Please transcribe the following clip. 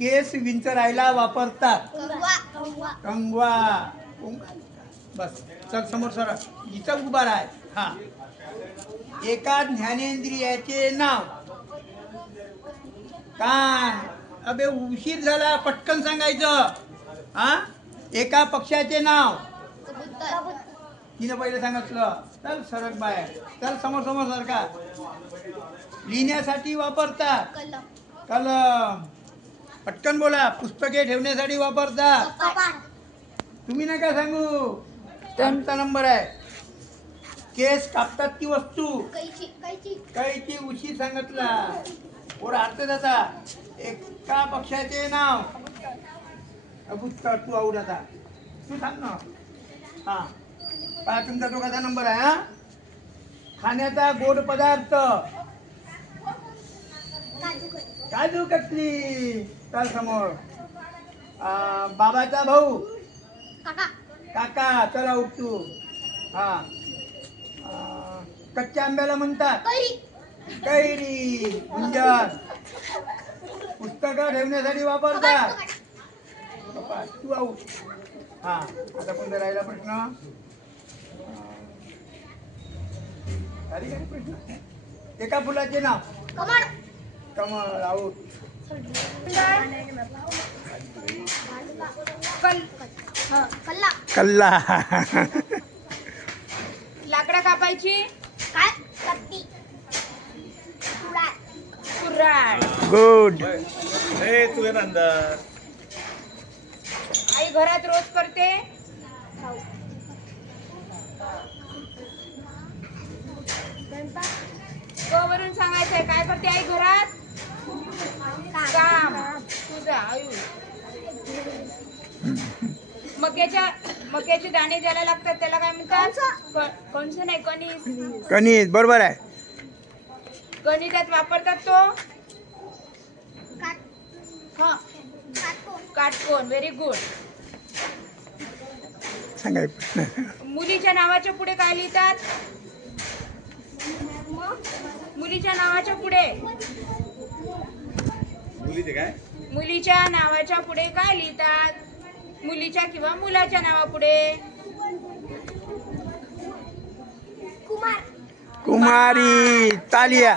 केस विंचरायला वापरतात? कंगवा. बस चल समोर सर, इथं उभा राह. हा. एका ज्ञानेंद्रियाचे नाव? कान. अबे उशीर झाला, पटकन सांगायचं. हा. एका पक्षाचे नाव? तिनं पहिले सांगितलं. चल सरक बाहेर, चल समोर समोर सारखा. लिहिण्यासाठी वापरतात? कलम. पटकन बोला. पुस्तके ठेवण्यासाठी वापरतात? तुम्ही नका सांगू, त्यांचा नंबर आहे. केस कापतात ती वस्तू? कैची. उशीर सांगितला. वर अर्थ जाता. एका पक्षाचे नाव? अबुत्तर. तू आऊट आता, तू सांग ना. हा पहा, तुमचा दोघांचा नंबर आहे. हा. खाण्याचा गोड पदार्थ? काजू कतली. चल समोर. बाबाचा भाऊ? काका. चला उठ तू. हा. कच्च्या आंब्याला म्हणतात? कैरी. गुंजन. पुस्तकं ठेवण्यासाठी वापरतात? तू आऊट. हा. आता कोणता राहिला प्रश्न? प्रश्न. एका फुलाचे नाव? कमळ. आऊट. कल्ला. लाकडं कापायची? कुऱ्हाड. गुड. आई घरात रोज करते? वरून सांगायचंय. काय करते आई घरात? काम. तुझा आयु. मक्याचे दाणे ज्याला लागतात त्याला काय म्हणतात? कंस नाही, कणीस. कणीस. बरोबर आहे. गणितात वापरतात तो? काटकोन. Very good. सांगाय प्रश्न. मुलीच्या नावाच्या पुढे काय लिहितात? मुलीच्या नावाच्या पुढे? मुलीच्या नावाच्या पुढे काय लिहितात? मुलीच्या किंवा मुलाच्या नावापुढे? कुमारी. तालिया.